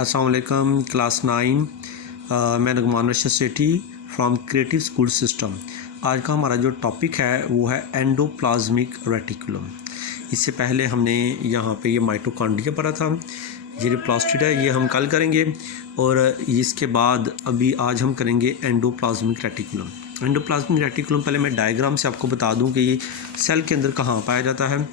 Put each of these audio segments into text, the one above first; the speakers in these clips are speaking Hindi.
अस्सलाम वालेकुम क्लास 9 मैं नुगमान रशीद सेठी फ्रॉम क्रिएटिव स्कूल सिस्टम। आज का हमारा जो टॉपिक है वो है एंडोप्लाज्मिक रेटिकुलम। इससे पहले हमने यहाँ पे ये माइटोकॉन्ड्रिया पढ़ा था, ये रिप्लास्टिड है, ये हम कल करेंगे। और इसके बाद अभी आज हम करेंगे एंडोप्लाज्मिक रेटिकुलम। एंडोप्लाज्मिक रेटिकुलम पहले मैं डायग्राम से आपको बता दूं कि ये सेल के अंदर कहाँ पाया जाता है।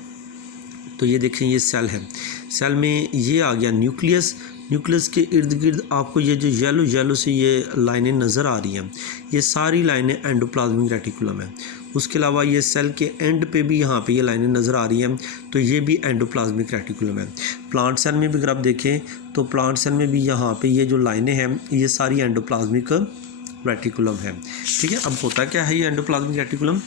तो ये देखें, ये सेल है, सेल में ये आ गया न्यूक्लियस। न्यूक्लियस के इर्द गिर्द आपको ये जो येलो से ये लाइनें नज़र आ रही हैं, ये सारी लाइनें एंडोप्लाज्मिक रेटिकुलम है। उसके अलावा ये सेल के एंड पे भी यहाँ पे ये लाइनें नज़र आ रही हैं, तो ये भी एंडोप्लाज्मिक रेटिकुलम है। प्लांट सेल में भी अगर आप देखें तो प्लांट सेल में भी यहाँ पे ये जो लाइनें हैं ये सारी एंडोप्लाज्मिक रेटिकुलम है। ठीक है, अब होता क्या है ये एंडोप्लाज्मिक रेटिकुलम?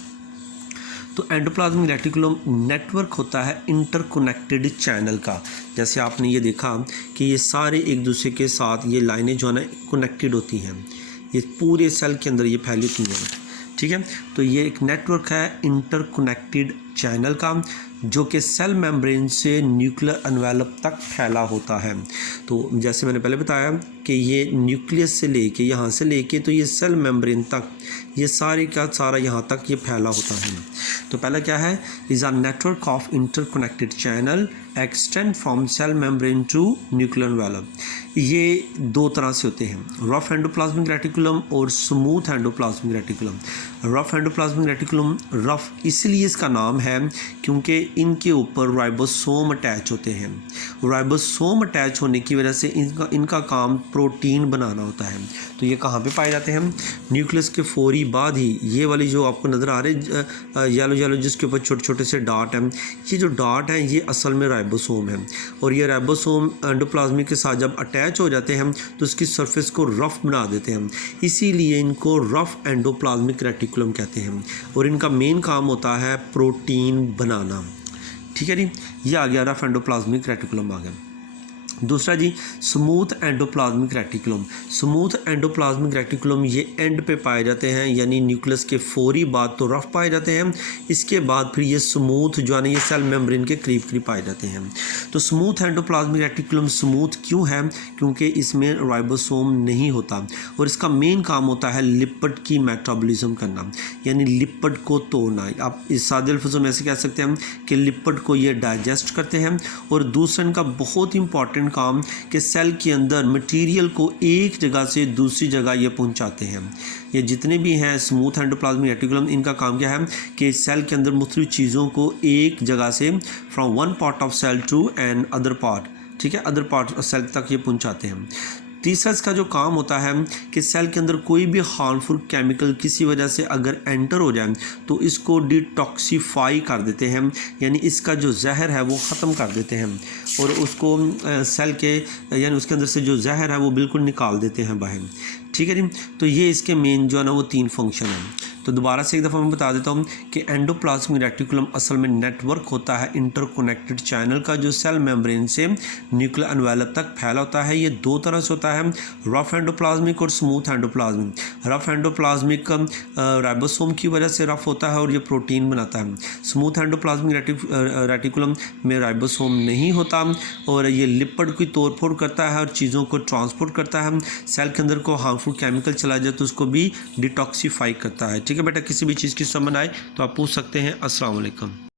तो एंडोप्लाज्मिक रेटिकुलम नेटवर्क होता है इंटरकनेक्टेड चैनल का। जैसे आपने ये देखा कि ये सारे एक दूसरे के साथ ये लाइनें जो है ना कनेक्टेड होती हैं, ये पूरे सेल के अंदर ये फैली होती हैं। ठीक है, तो ये एक नेटवर्क है इंटरकनेक्टेड चैनल का, जो कि सेल मेम्ब्रेन से न्यूक्लियर एनवेलप तक फैला होता है। तो जैसे मैंने पहले बताया कि ये न्यूक्लियस से लेके यहाँ से लेके तो ये सेल मेम्ब्रेन तक ये सारे का सारा यहाँ तक ये फैला होता है। तो पहला क्या है, is a network of interconnected channel extend from cell membrane to nuclear envelope. ये दो तरह से होते हैं, रफ एंडोप्लाज्मिक रेटिकुलम और smooth endoplasmic reticulum. Rough endoplasmic reticulum rough इसलिए इसका नाम है क्योंकि इनके ऊपर राइबोसोम अटैच होते हैं। राइबोसोम अटैच होने की वजह से इनका काम प्रोटीन बनाना होता है। तो ये कहाँ पे पाए जाते हैं? न्यूक्लियस के फौरी बाद ही ये वाली जो आपको नज़र आ रहे येलो जिसके ऊपर छोटे छोटे से डाट हैं, ये जो डाट हैं ये असल में राइबोसोम है। और ये राइबोसोम एंडोप्लाज्मिक के साथ जब अटैच हो जाते हैं तो उसकी सरफेस को रफ़ बना देते हैं, इसीलिए इनको रफ़ एंडोप्लाज्मिक रेटिकुलम कहते हैं। और इनका मेन काम होता है प्रोटीन बनाना। ठीक है जी, ये आ गया रफ एंडोप्लाज्मिक रेटिकुलम आ गया। दूसरा जी smooth endoplasmic reticulum. Smooth endoplasmic reticulum ये एंड पे पाए जाते हैं, यानी न्यूक्लियस के फौरी बाद तो रफ पाए जाते हैं, इसके बाद फिर ये स्मूथ जो है ना ये सेल मेम्ब्रेन के करीब करीब पाए जाते हैं। तो स्मूथ एंडोप्लाज्मिक रेटिकुलम स्मूथ क्यों है? क्योंकि इसमें राइबोसोम नहीं होता और इसका मेन काम होता है लिपिड की मेटाबॉलिज्म करना, यानी लिपिड को तोड़ना। आप इस सादे लफ्ज़ों में ऐसे कह सकते हैं कि लिपिड को ये डाइजेस्ट करते हैं। और दूसरा इनका बहुत इंपॉर्टेंट काम कि सेल के अंदर मटेरियल को एक जगह से दूसरी जगह ये पहुंचाते हैं। ये जितने भी हैं स्मूथ एंडोप्लाज्मिक रेटिकुलम, इनका काम क्या है कि सेल के अंदर मुख्तलिफ चीज़ों को एक जगह से from one part of cell to an other part, ठीक है, अदर पार्ट ऑफ सेल तक ये पहुंचाते हैं। तीसरा इसका जो काम होता है कि सेल के अंदर कोई भी हार्मफुल केमिकल किसी वजह से अगर एंटर हो जाए तो इसको डिटॉक्सीफाई कर देते हैं, यानी इसका जो जहर है वो ख़त्म कर देते हैं और उसको सेल के यानी उसके अंदर से जो जहर है वो बिल्कुल निकाल देते हैं बाहर। ठीक है जी, तो ये इसके मेन जो है ना वो 3 फंक्शन हैं। तो दोबारा से एक दफ़ा मैं बता देता हूँ कि एंडोप्लाज्मिक रेटिकुलम असल में नेटवर्क होता है इंटरकनेक्टेड चैनल का, जो सेल मेम्ब्रेन से न्यूक्लियर एनवेलप तक फैला होता है। ये 2 तरह से होता है, रफ एंडोप्लाज्मिक और smooth endoplasmic. Rough endoplasmic ribosome की वजह से रफ होता है और ये प्रोटीन बनाता है। स्मूथ एंडोप्लाज्मिक रेटिकुलम में राइबोसोम नहीं होता और ये लिपिड की तोड़ फोड़ करता है और चीज़ों को ट्रांसपोर्ट करता है। सेल के अंदर को हार्मफुल केमिकल चला जाए तो उसको भी डिटॉक्सीफाई करता है। ठीक है बेटा, किसी भी चीज़ की समझ आए तो आप पूछ सकते हैं। अस्सलाम वालेकुम।